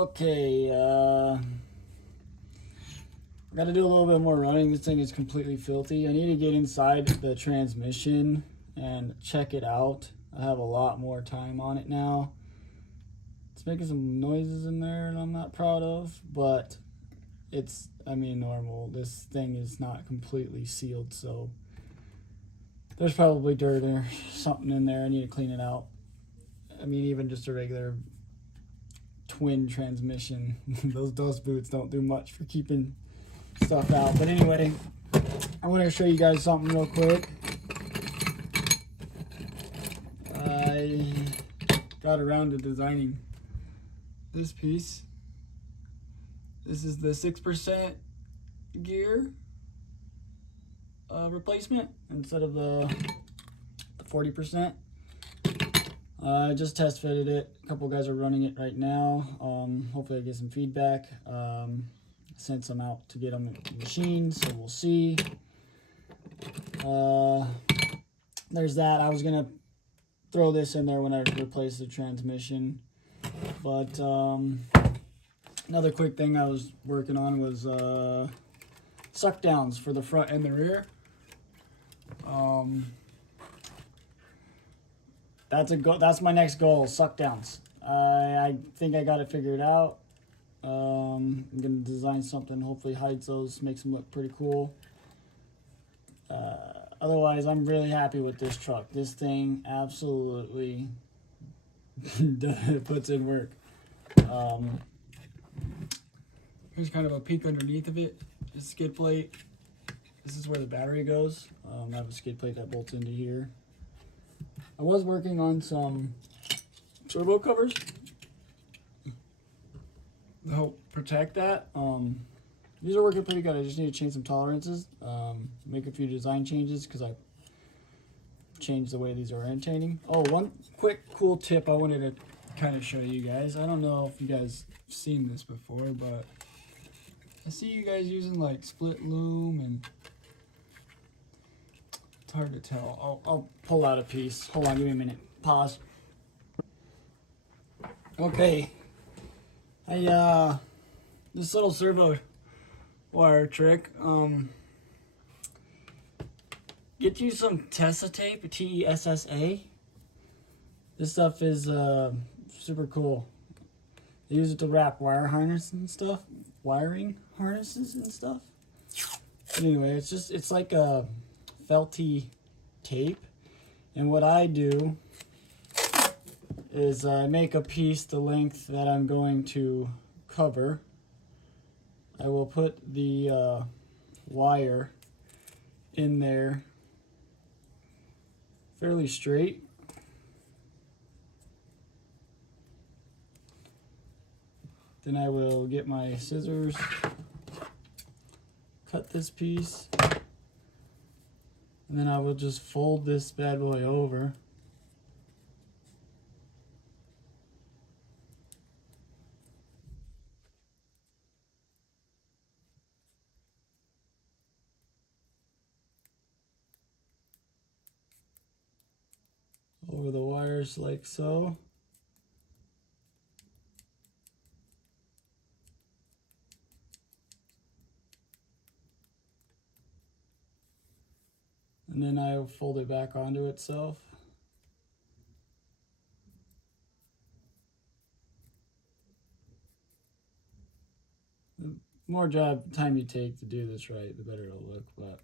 Okay, got to do a little bit more running. This thing is completely filthy. I need to get inside the transmission and check it out. I have a lot more time on it now. It's making some noises in there and I'm not proud of, but it's, I mean, normal. This thing is not completely sealed, so there's probably dirt or something in there. I need to clean it out. I mean, even just a regular twin transmission, those boots don't do much for keeping stuff out. But anyway, I want to show you guys something real quick. I got around to designing this piece. This is the 6% gear replacement instead of the 40%. I just test fitted it. A couple guys are running it right now. Hopefully I get some feedback. Sent some out to get them in the machine, so we'll see. There's that. I was gonna throw this in there when I replace the transmission, but another quick thing I was working on was suck downs for the front and the rear. That's my next goal, suck downs. I think I got it figured out. I'm gonna design something, hopefully hides those, makes them look pretty cool. Otherwise, I'm really happy with this truck. This thing absolutely puts in work. Here's kind of a peek underneath of it. This skid plate. This is where the battery goes. I have a skid plate that bolts into here. I was working on some turbo covers to help protect that. These are working pretty good. I just need to change some tolerances, make a few design changes because I changed the way these are orientating. Oh, one quick cool tip I wanted to kind of show you guys. I don't know if you guys have seen this before, but I see you guys using like split loom, and it's hard to tell. I'll pull out a piece. Hold on, give me a minute. Pause. Okay. This little servo wire trick. Get you some Tessa tape, Tessa. This stuff is super cool. They use it to wrap wire harnesses and stuff, wiring harnesses and stuff. But anyway, it's like a felty tape, and what I do is I make a piece the length that I'm going to cover. I will put the wire in there fairly straight. Then I will get my scissors, cut this piece, and then I will just fold this bad boy over. Over the wires like so. And then I fold it back onto itself. The more time you take to do this right, the better it'll look. But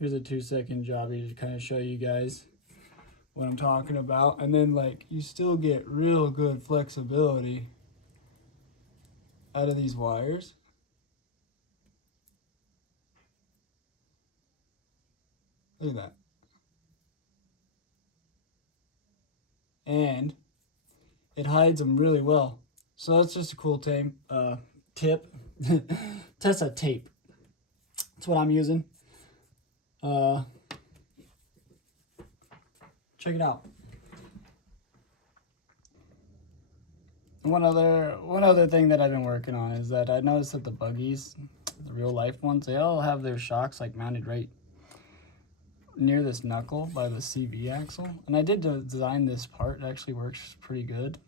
here's a 2-second jobby to kind of show you guys what I'm talking about. And then like you still get real good flexibility out of these wires. Look at that. And it hides them really well. So that's just a cool tip. Tessa tape. That's what I'm using. Check it out. One other thing that I've been working on is that I noticed that the buggies, the real life ones, they all have their shocks like mounted right near this knuckle by the CV axle. And I did design this part. It actually works pretty good.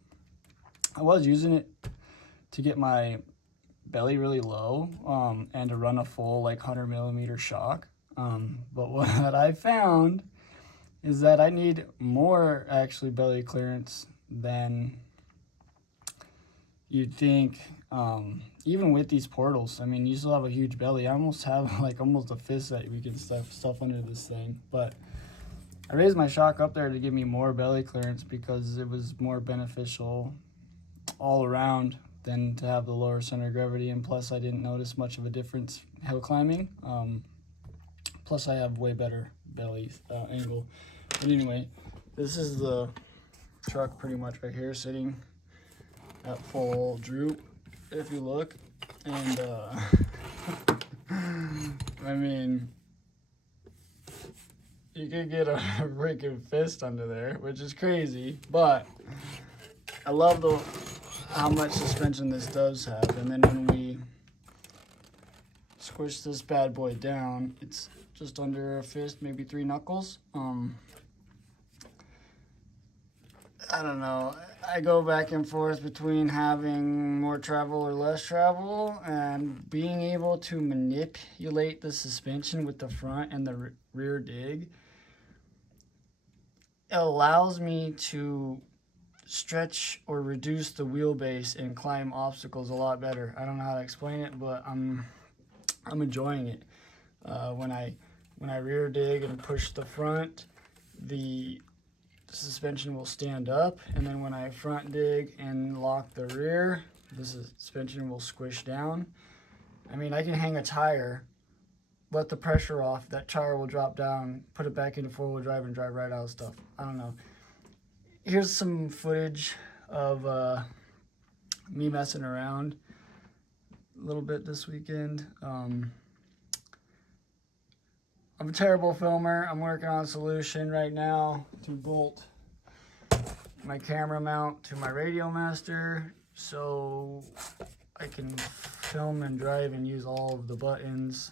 I was using it to get my belly really low, and to run a full like 100mm shock. But what I found is that I need more actually belly clearance than you'd think. Even with these portals, I mean, you still have a huge belly. I almost have like almost a fist that we can stuff under this thing. But I raised my shock up there to give me more belly clearance because it was more beneficial all around than to have the lower center of gravity. And plus, I didn't notice much of a difference hill climbing. Plus, I have way better belly angle. But anyway, this is the truck pretty much right here, sitting at full droop, if you look. And I mean, you could get a freaking fist under there, which is crazy, but I love how much suspension this does have. And then when we squish this bad boy down, it's just under a fist, maybe 3 knuckles. I don't know. I go back and forth between having more travel or less travel, and being able to manipulate the suspension with the front and the rear dig. It allows me to stretch or reduce the wheelbase and climb obstacles a lot better. I don't know how to explain it, but I'm enjoying it. When I rear dig and push the front, the suspension will stand up, and then when I front dig and lock the rear, the suspension will squish down. I mean, I can hang a tire, let the pressure off, that tire will drop down, put it back into 4-wheel drive and drive right out of stuff. I don't know. Here's some footage of me messing around a little bit this weekend. I'm a terrible filmer. I'm working on a solution right now to bolt my camera mount to my Radiomaster so I can film and drive and use all of the buttons.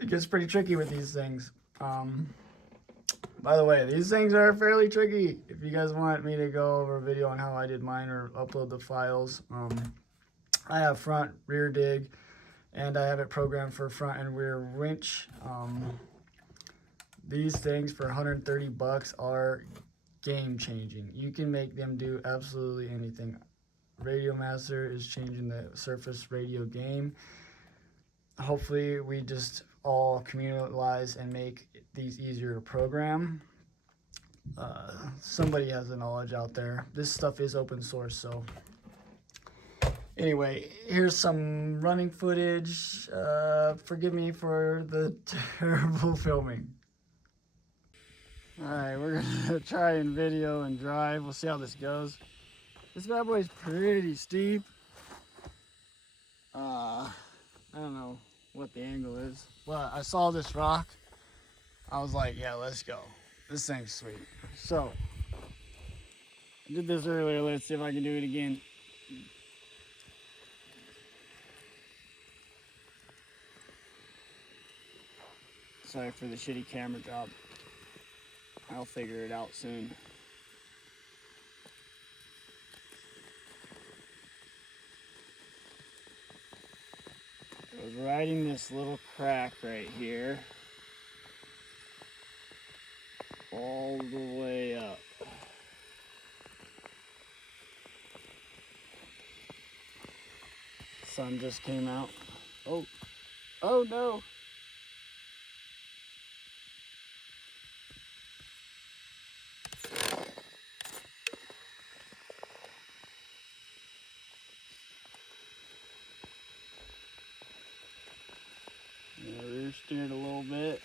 It gets pretty tricky with these things. By the way, these things are fairly tricky. If you guys want me to go over a video on how I did mine or upload the files, I have front, rear dig, and I have it programmed for front and rear winch. These things for 130 bucks are game changing. You can make them do absolutely anything. Radiomaster is changing the surface radio game. Hopefully we just all communalize and make these easier to program. Somebody has the knowledge out there. This stuff is open source, so anyway, here's some running footage. Forgive me for the terrible filming. Alright, we're gonna try and video and drive. We'll see how this goes. This bad boy's pretty steep. I don't know what the angle is, but I saw this rock. I was like, yeah, let's go. This thing's sweet. So, I did this earlier. Let's see if I can do it again. Sorry for the shitty camera job. I'll figure it out soon. I was riding this little crack right here all the way up. Sun just came out. Oh no. Rear steered a little bit.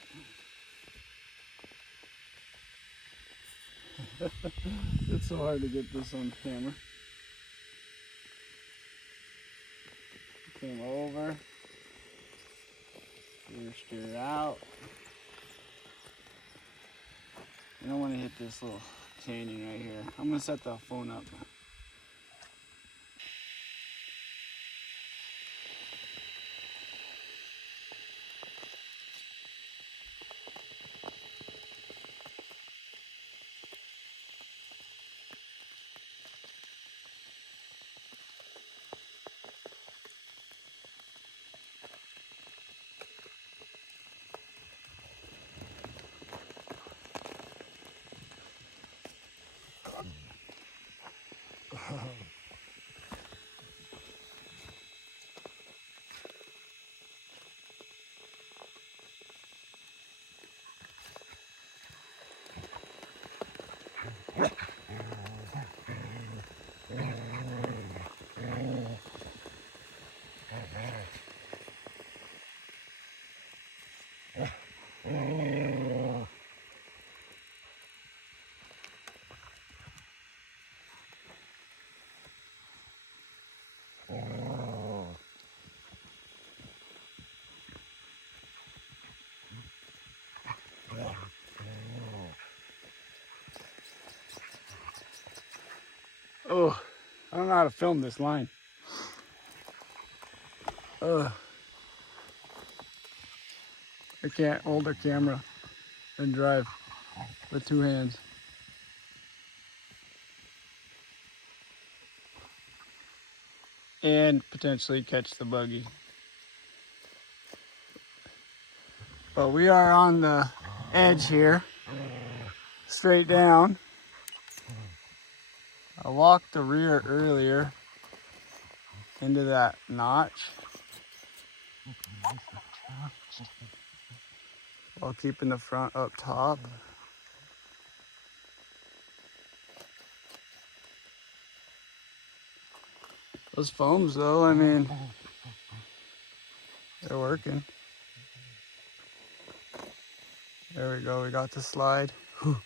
It's so hard to get this on camera. Came over. Rear steer out. I don't want to hit this little canyon right here. I'm going to set the phone up. Oh, I don't know how to film this line. I can't hold a camera and drive with two hands. And potentially catch the buggy. But we are on the edge here, straight down. I walked the rear earlier into that notch while keeping the front up top. Those foams though, I mean, they're working. There we go, we got the slide. Whew.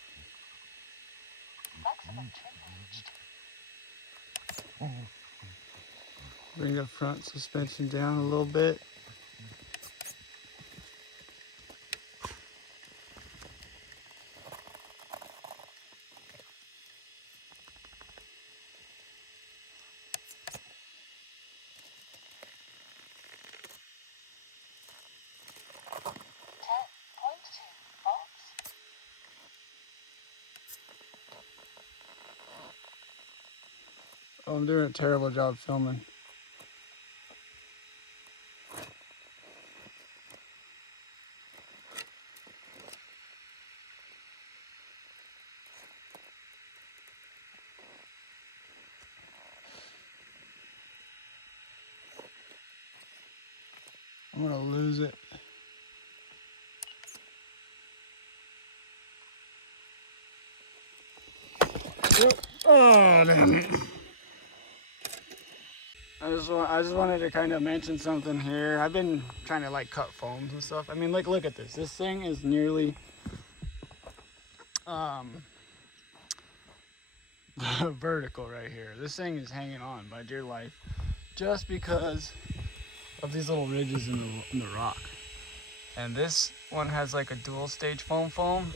Bring the front suspension down a little bit. Oh, I'm doing a terrible job filming. I'm gonna lose it. Oh, damn it. I just wanted to kind of mention something here. I've been trying to like cut foams and stuff. I mean, like, look at this. This thing is nearly vertical right here. This thing is hanging on by dear life just because of these little ridges in the rock. And this one has like a dual stage foam,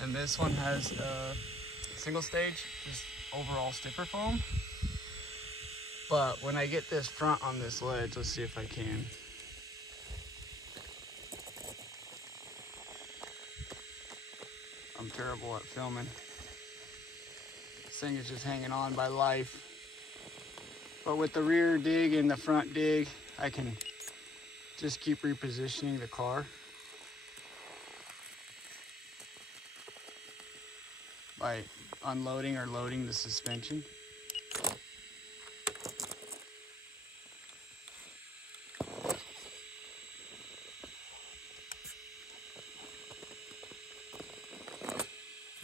and this one has a single stage, just overall stiffer foam. But when I get this front on this ledge, let's see if I can. I'm terrible at filming. This thing is just hanging on by life. But with the rear dig and the front dig, I can just keep repositioning the car by unloading or loading the suspension.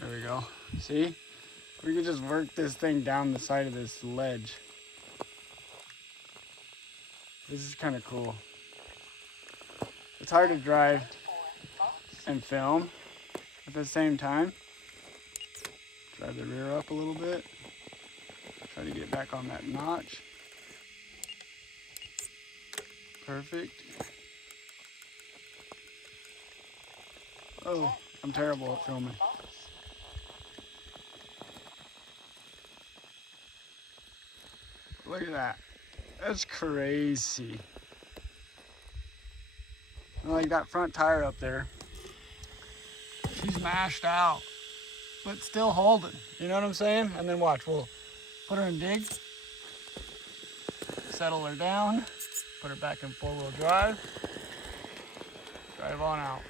There we go. See? We can just work this thing down the side of this ledge. This is kind of cool. It's hard to drive and film at the same time. Drive the rear up a little bit. Try to get back on that notch. Perfect. Oh, I'm terrible at filming. Look at that. That's crazy. Like that front tire up there. She's mashed out, but still holding. You know what I'm saying? And then watch, we'll put her in dig, settle her down, put her back in four-wheel drive, drive on out.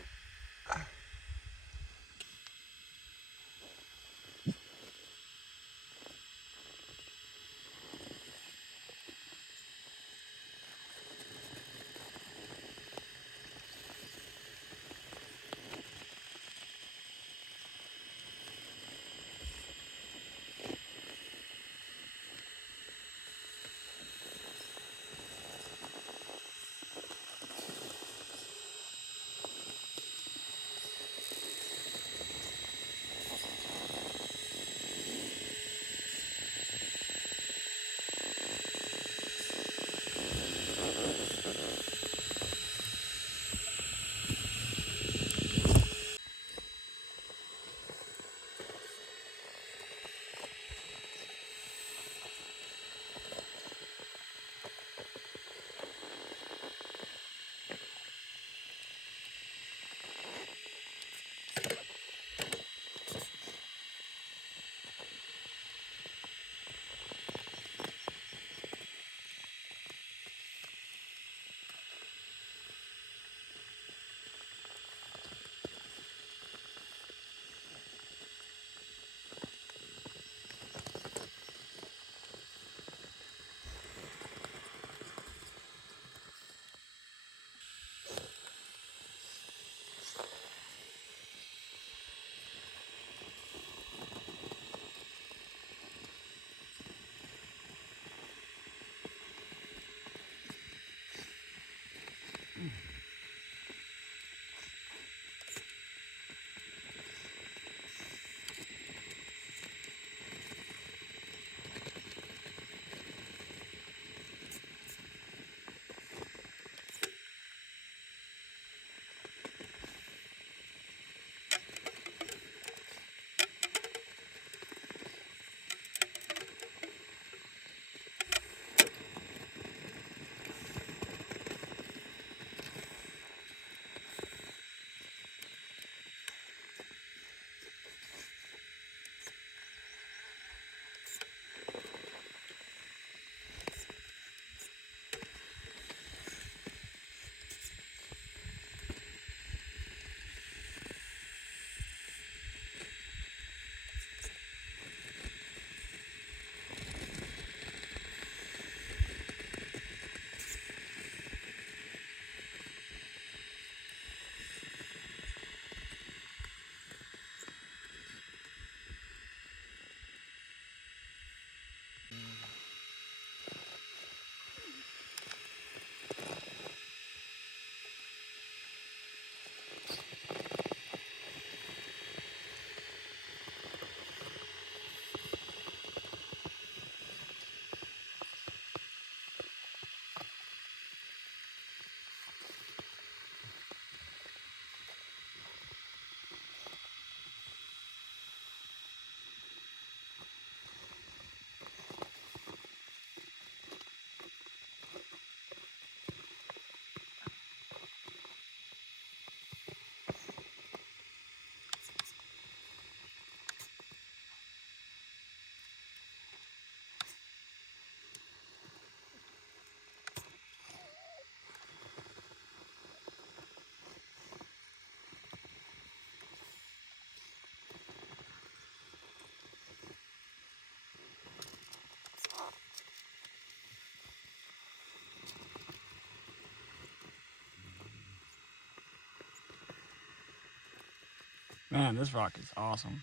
Man, this rock is awesome.